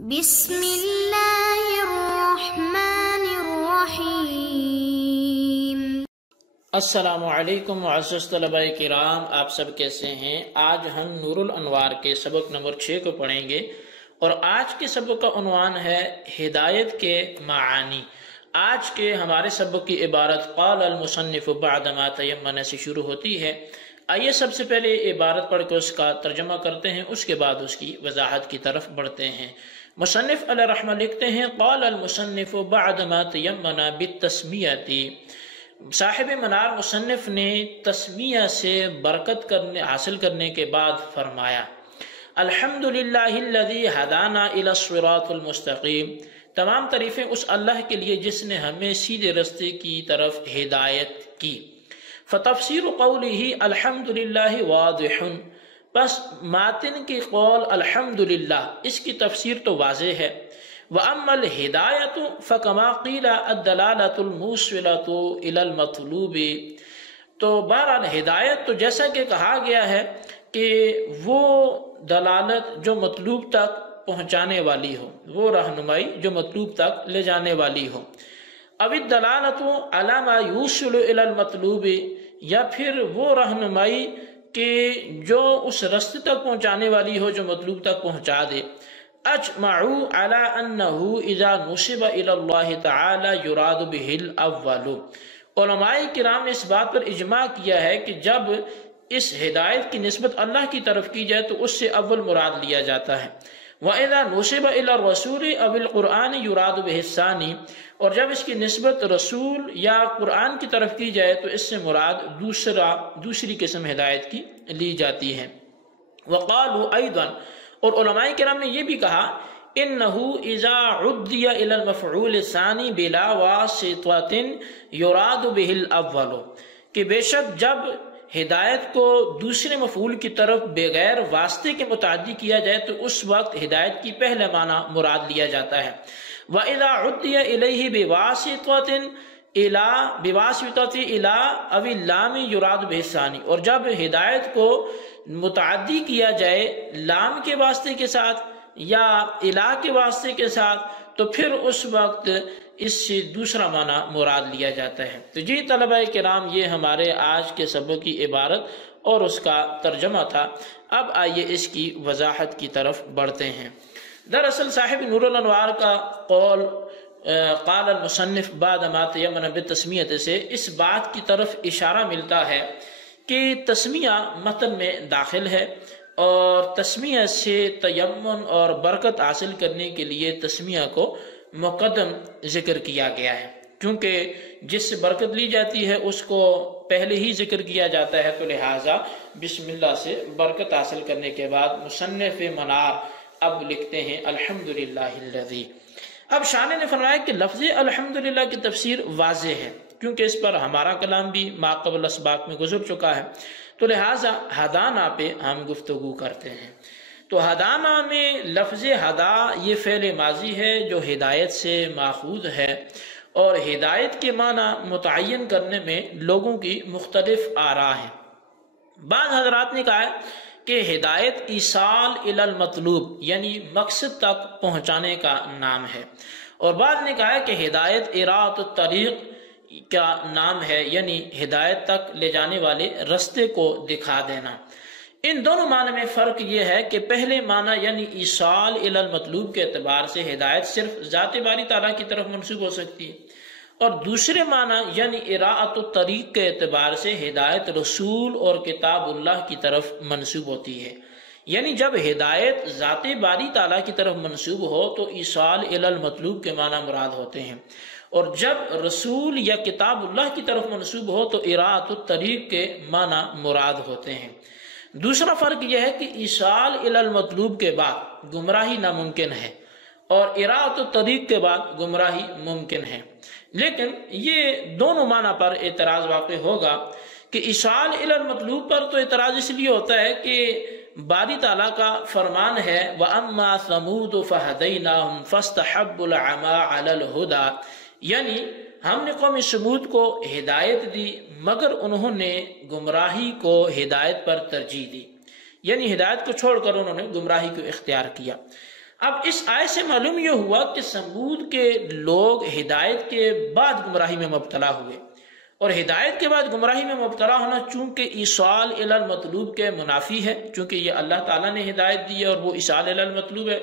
بسم اللہ الرحمن الرحیم۔ السلام علیکم معزز طلباء کرام، آپ سب کیسے ہیں؟ آج ہم نور الانوار کے سبق نمبر 6 کو پڑھیں گے اور آج کے سبق کا عنوان ہے ہدایت کے معانی۔ آج کے ہمارے سبق کی عبارت قال المصنف بعد ما تیمن سے شروع ہوتی ہے۔ آئیے سب سے پہلے عبارت پڑھ کے اس کا ترجمہ کرتے ہیں، اس کے بعد اس کی وضاحت کی طرف بڑھتے ہیں۔ مصنف علیہ رحمہ لکھتے ہیں قال المصنف بعد ما تیمن بالتسمیۃ، صاحب منار مصنف نے تسمیہ سے برکت حاصل کرنے کے بعد فرمایا الحمدللہ الذی ہدانا الی الصراط المستقیم، تمام تعریفیں اس اللہ کے لیے جس نے ہمیں سیدھے راستے کی طرف ہدایت کی۔ فتفسیر قولہ الحمدللہ واضح، بس ماتن کی قول الحمدللہ اس کی تفسیر تو واضح ہے۔ وَأَمَّا الْهِدَایَةُ فَكَمَا قِيلَ الدَّلَالَةُ الْمُوصِلَةُ إِلَى الْمَطْلُوبِ، تو بہرحال ہدایت تو جیسا کہ کہا گیا ہے کہ وہ دلالت جو مطلوب تک پہنچانے والی ہو، وہ رہنمائی جو مطلوب تک لے جانے والی ہو۔ او الدلالۃ علی ما یوصل الی المطلوب، یا پھر وہ رہنمائی کہ جو اس راستے تک پہنچانے والی ہو جو مطلوب تک پہنچا دے۔ اجمعوا علی انہ اذا نسب الی اللہ تعالی یراد بہ الاول، علماء کرام نے اس بات پر اجماع کیا ہے کہ جب اس ہدایت کی نسبت اللہ کی طرف کی جائے تو اس سے اول مراد لیا جاتا ہے۔ وَإِذَا نُسِبَ إِلَى الرَّسُولِ أَوِ الْقُرْآنِ يُرَادُ بِهِ الثَّانِي، اور جب اس کی نسبت رسول یا قرآن کی طرف کی جائے تو اس سے مراد دوسری قسم ہدایت کی لی جاتی ہے۔ وَقَالُوا أَيْضًا، اور علماء کرام نے یہ بھی کہا إِنَّهُ إِذَا عُدِّيَ إِلَى الْمَفْعُولِ الثَّانِي بِلَا وَاسِطَةٍ يُرَادُ بِهِ الْأَوَّلُ، کہ بے شک جب ہدایت کو دوسرے مفعول کی طرف بغیر واسطے کے متعدی کیا جائے تو اس وقت ہدایت کی پہلے معنی مراد لیا جاتا ہے۔ وَإِذَا عُدِّيَ إِلَيْهِ بِوَاسِطَةٍ إِلَى أَوِ اللَّامِ يُرَادُ بِهِ الثَّانِي، اور جب ہدایت کو متعدی کیا جائے لام کے واسطے کے ساتھ یا الہ کے واسطے کے ساتھ تو پھر اس وقت اس سے دوسرا معنی مراد لیا جاتا ہے۔ تو جی طلبہ کرام، یہ ہمارے آج کے سبق کی عبارت اور اس کا ترجمہ تھا۔ اب آئیے اس کی وضاحت کی طرف بڑھتے ہیں۔ دراصل صاحب نور الانوار کا قول قال المصنف بعد ما تیمن بالتسمیۃ سے اس بات کی طرف اشارہ ملتا ہے کہ تسمیہ متن میں داخل ہے اور تسمیہ سے تیمن اور برکت حاصل کرنے کے لیے تسمیہ کو مقدم ذکر کیا گیا ہے، کیونکہ جس سے برکت لی جاتی ہے اس کو پہلے ہی ذکر کیا جاتا ہے، تو لہٰذا بسم اللہ سے برکت حاصل کرنے کے بعد مصنف منار اب لکھتے ہیں الحمدللہ الذی۔ اب شانے نے فرمایا کہ لفظ الحمدللہ کی تفسیر واضح ہے، کیونکہ اس پر ہمارا کلام بھی ما قبل اسباق میں گزر چکا ہے، تو لہٰذا ہدانا پہ ہم گفتگو کرتے ہیں۔ تو ہدانا میں لفظ ہدا یہ فعل ماضی ہے جو ہدایت سے ماخوذ ہے، اور ہدایت کے معنی متعین کرنے میں لوگوں کی مختلف آراء ہیں۔ بعض حضرات نے کہا ہے کہ ہدایت ایصال الی المطلوب یعنی مقصد تک پہنچانے کا نام ہے، اور بعض نے کہا ہے کہ ہدایت اراۃ الطریق کا نام ہے، یعنی ہدایت تک لے جانے والے رستے کو دکھا دینا۔ ان دونوں معنی میں فرق یہ ہے کہ پہلے معنی یعنی ایصال الی المطلوب کے اعتبار سے ہدایت صرف ذات باری تعالیٰ کی طرف منسوب ہو سکتی ہے، اور دوسرے معنی یعنی اراۃ الطریق کے اعتبار سے ہدایت رسول اور کتاب اللہ کی طرف منسوب ہوتی ہے۔ یعنی جب ہدایت ذات باری تعالیٰ کی طرف منسوب ہو تو ایصال الی المطلوب کے معنی مراد ہوتے ہیں، اور جب رسول یا کتاب اللہ کی طرف منسوب ہو تو اراۃ الطریق کے معنی مراد ہوتے ہیں۔ دوسرا فرق یہ ہے کہ ایصال الی المطلوب کے بعد گمراہی ناممکن ہے اور اراۃ الطریق کے بعد گمراہی ممکن ہے، لیکن یہ دونوں معنی پر اعتراض واقع ہوگا کہ ایصال الی المطلوب پر تو اعتراض اس لیے ہوتا ہے کہ باری تعالیٰ کا فرمان ہے وَأَمَّا ثَمُودُ فَهَدَيْنَاهُمْ فَاسْتَحَبُّوا الْعَمَىٰ عَلَى الْهُدَىٰ، یعنی ہم نے قوم سمود کو ہدایت دی مگر انہوں نے گمراہی کو ہدایت پر ترجیح دی، یعنی ہدایت کو چھوڑ کر انہوں نے گمراہی کو اختیار کیا۔ اب اس آیت سے معلوم یہ ہوا کہ سمود کے لوگ ہدایت کے بعد گمراہی میں مبتلا ہوئے، اور ہدایت کے بعد گمراہی میں مبتلا ہونا چونکہ ایصال الی المطلوب کے منافی ہے، چونکہ یہ اللہ تعالیٰ نے ہدایت دی ہے اور وہ ایصال الی المطلوب ہے،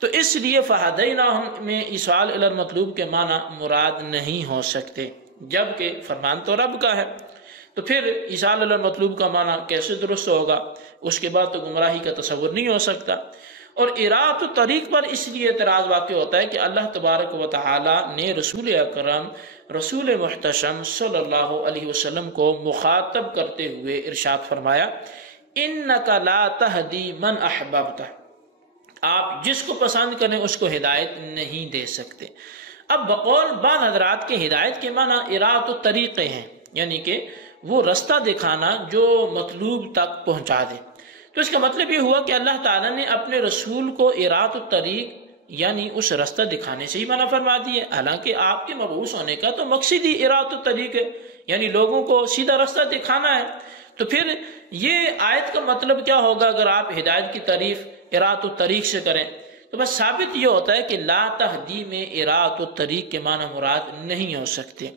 تو اس لیے فہدیناہم میں ایصال الی المطلوب کے معنی مراد نہیں ہو سکتے، جبکہ فرمان تو رب کا ہے، تو پھر ایصال الی المطلوب کا معنی کیسے درست ہوگا؟ اس کے بعد تو گمراہی کا تصور نہیں ہو سکتا۔ اور اراۃ الطریق پر اس لیے اعتراض واقع ہوتا ہے کہ اللہ تبارک و تعالی نے رسول اکرم رسول محتشم صلی اللہ علیہ وسلم کو مخاطب کرتے ہوئے ارشاد فرمایا انک لا تہدی من احببت، آپ جس کو پسند کریں اس کو ہدایت نہیں دے سکتے۔ اب بقول بعض حضرات کے ہدایت کے معنی اراۃ الطریق ہیں، یعنی کہ وہ رستہ دکھانا جو مطلوب تک پہنچا دے، تو اس کا مطلب یہ ہوا کہ اللہ تعالیٰ نے اپنے رسول کو اراۃ الطریق یعنی اس رستہ دکھانے سے ہی منع فرما دی ہے، حالانکہ آپ کے مبعوث ہونے کا تو مقصد ہی اراۃ الطریق ہے، یعنی لوگوں کو سیدھا رستہ دکھانا ہے۔ تو پھر یہ آیت کا مطلب کیا ہوگا اگر آپ ہدایت کی تعریف اراۃ الطریق سے کریں؟ تو بس ثابت یہ ہوتا ہے کہ لا تہدی میں اراۃ الطریق کے معنی مراد نہیں ہو سکتے۔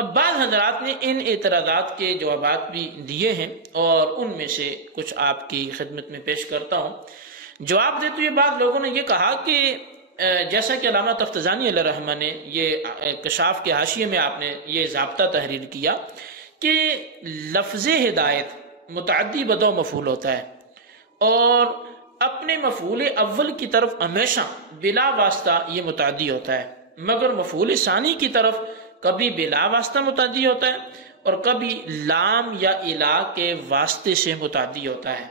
اب بعض حضرات نے ان اعتراضات کے جوابات بھی دیے ہیں، اور ان میں سے کچھ آپ کی خدمت میں پیش کرتا ہوں۔ جواب دیتے ہوئے بعض لوگوں نے یہ کہا کہ جیسا کہ علامہ تفتزانی علیہ رحمہ نے یہ کشاف کے حاشیے میں آپ نے یہ ضابطہ تحریر کیا کہ لفظ ہدایت متعدی بدو مفعول ہوتا ہے، اور اپنے مفعول اول کی طرف ہمیشہ بلا واسطہ یہ متعدی ہوتا ہے، مگر مفعول ثانی کی طرف کبھی بلا واسطہ متعدی ہوتا ہے اور کبھی لام یا الا کے واسطے سے متعدی ہوتا ہے۔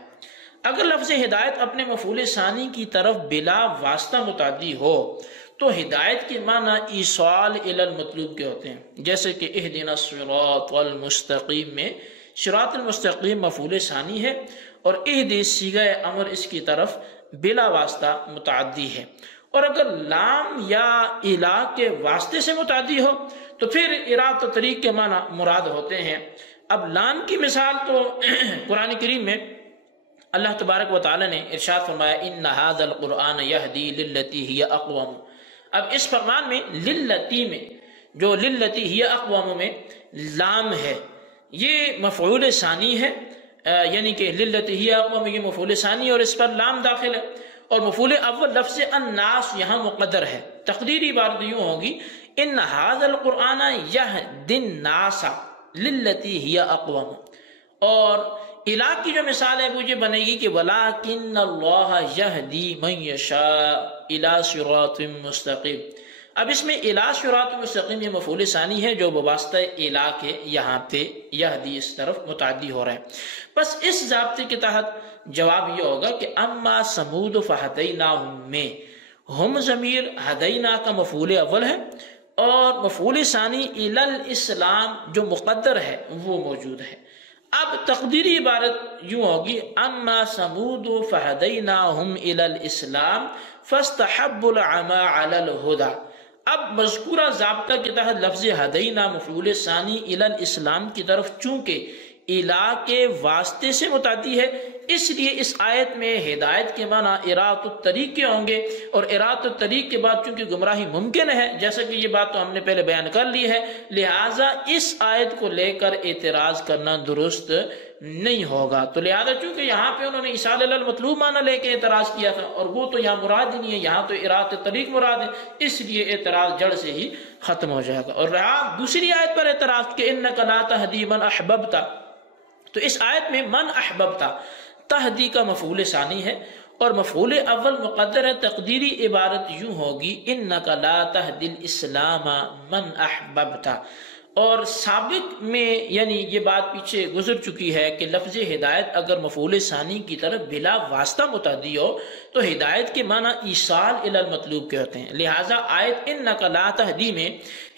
اگر لفظ ہدایت اپنے مفعول ثانی کی طرف بلا واسطہ متعدی ہو تو ہدایت کے معنی ایصال الی المطلوب کے ہوتے ہیں، جیسے کہ اہدنا الصراط المستقیم میں صراط المستقیم مفعول ثانی ہے اور اہد صیغہ امر اس کی طرف بلا واسطہ متعدی ہے، اور اگر لام یا الا کے واسطے سے متعدی ہو تو پھر اراۃ الطریق کے معنی مراد ہوتے ہیں۔ اب لام کی مثال تو قرآن کریم میں اللہ تبارک و تعالی نے ارشاد فرمایا ان ھذا القرآن یہدی للتی ہی اقوم۔ اب اس فرمان میں للتی میں جو للتی ہی اقوم میں لام ہے، یہ مفعول ثانی ہے، یعنی کہ للتی ہی اقوم یہ مفعول ثانی اور اس پر لام داخل ہے، اور مفعول اول لفظ الناس یہاں مقدر ہے۔ تقدیری عبارت یوں ہوگی ان ھذا القرآن یہدی الناس للتی ہی اقوم، اور الہ کی جو مثال ہے وہ یہ بنے گی کہ وَلَٰكِنَّ اللَّهَ يَهْدِي مَن يَشَاءُ إِلَىٰ صِرَاطٍ مُسْتَقِيمٍ۔ اب اس میں الہ صراط مستقیم یہ مفعول ثانی ہے جو بواسطہ الہ کے یہاں پہ یہدی اس طرف متعدی ہو رہا ہے۔ بس اس ضابطے کے تحت جواب یہ ہوگا کہ اما سمود فہدیناہم میں ہم ضمیر ہدینا کا مفعول اول ہے، اور مفعول ثانی الی الاسلام جو مقدر ہے وہ موجود ہے۔ اب تقدیری عبارت یوں ہوگی اما سمود فہدیناہم الی الاسلام فاستحبوا العمی علی الہدی۔ اب مذکورہ ضابطہ کے تحت لفظ ہدینا مفعول ثانی الی الاسلام کی طرف چونکہ الہ کے واسطے سے متعدی ہے، اس لیے اس آیت میں ہدایت کے معنی اراۃ الطریق کے ہوں گے، اور اراۃ الطریق کے بعد چونکہ گمراہی ممکن ہے، جیسا کہ یہ بات تو ہم نے پہلے بیان کر لی ہے، لہٰذا اس آیت کو لے کر اعتراض کرنا درست نہیں ہوگا۔ تو لہٰذا چونکہ یہاں پہ انہوں نے ایصال الی المطلوب معنی لے کے اعتراض کیا تھا، اور وہ تو یہاں مراد ہی نہیں ہے، یہاں تو اراۃ الطریق مراد ہے، اس لیے اعتراض جڑ سے ہی ختم ہو جائے گا۔ اور رہا دوسری آیت پر اعتراض کہ انک لا تہدی من احببت، تو اس آیت میں من احببت تہدی کا مفعول ثانی ہے اور مفعول اول مقدر ہے۔ تقدیری عبارت یوں ہوگی انک لا تہدی الاسلام من احببت، اور سابق میں یعنی یہ بات پیچھے گزر چکی ہے کہ لفظ ہدایت اگر مفعول ثانی کی طرف بلا واسطہ متعدی ہو تو ہدایت کے معنی ایصال الی المطلوب کے ہوتے ہیں، لہٰذا آیت انک لا تہدی میں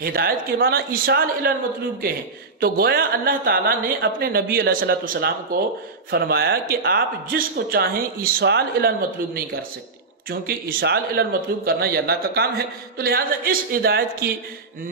ہدایت کے معنی ایصال الی المطلوب کے ہیں۔ تو گویا اللہ تعالیٰ نے اپنے نبی علیہ السلام کو فرمایا کہ آپ جس کو چاہیں ایصال الی المطلوب نہیں کر سکتے، چونکہ ایصال الی المطلوب کرنا یہ اللہ کا کام ہے، تو لہٰذا اس ہدایت کی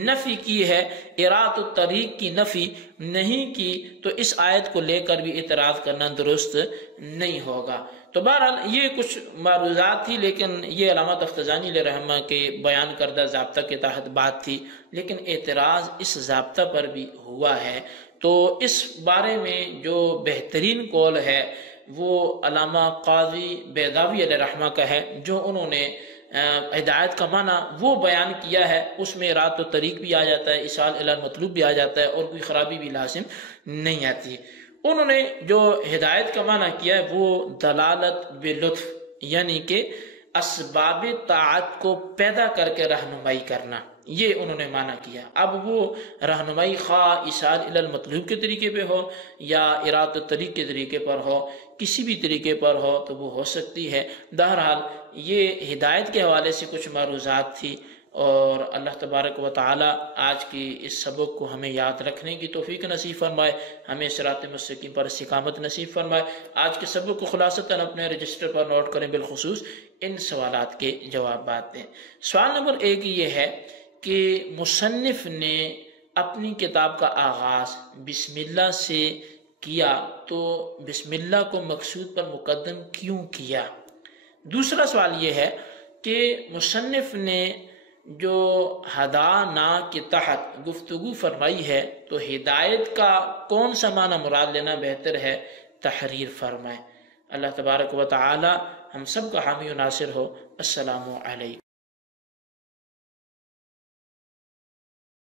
نفی کی ہے، اراۃ الطریق کی نفی نہیں کی، تو اس آیت کو لے کر بھی اعتراض کرنا درست نہیں ہوگا۔ تو بہرحال یہ کچھ معروضات تھی، لیکن یہ علامہ تفتزانی علیہ رحمہ کے بیان کردہ ضابطہ کے تحت بات تھی، لیکن اعتراض اس ضابطہ پر بھی ہوا ہے۔ تو اس بارے میں جو بہترین قول ہے وہ علامہ قاضی بیضاوی علیہ رحمہ کا ہے، جو انہوں نے ہدایت کا معنی وہ بیان کیا ہے، اس میں ارادۃ الطریق بھی آ جاتا ہے، ایصال الی المطلوب بھی آ جاتا ہے، اور کوئی خرابی بھی لازم نہیں آتی ہے۔ انہوں نے جو ہدایت کا معنی کیا ہے وہ دلالت بلطف، یعنی کہ اسباب طاعت کو پیدا کر کے رہنمائی کرنا، یہ انہوں نے معنی کیا۔ اب وہ رہنمائی خواہ ایصال الی المطلوب کے طریقے پہ ہو یا ارادۃ الطریق کے طریقے پر ہو، کسی بھی طریقے پر ہو تو وہ ہو سکتی ہے۔ بہرحال یہ ہدایت کے حوالے سے کچھ معروضات تھی، اور اللہ تبارک و تعالی آج کی اس سبق کو ہمیں یاد رکھنے کی توفیق نصیب فرمائے، ہمیں صراط مستقیم پر استقامت نصیب فرمائے۔ آج کے سبق کو خلاصتاً اپنے رجسٹر پر نوٹ کریں، بالخصوص ان سوالات کے جوابات دیں۔ سوال نمبر 1 یہ ہے کہ مصنف نے اپنی کتاب کا آغاز بسم اللہ سے کیا، تو بسم اللہ کو مقصود پر مقدم کیوں کیا؟ دوسرا سوال یہ ہے کہ مصنف نے جو ہدانا کے تحت گفتگو فرمائی ہے، تو ہدایت کا کون سا معنی مراد لینا بہتر ہے؟ تحریر فرمائے۔ اللہ تبارک و تعالی ہم سب کا حامی و ناصر ہو۔ السلام علیکم۔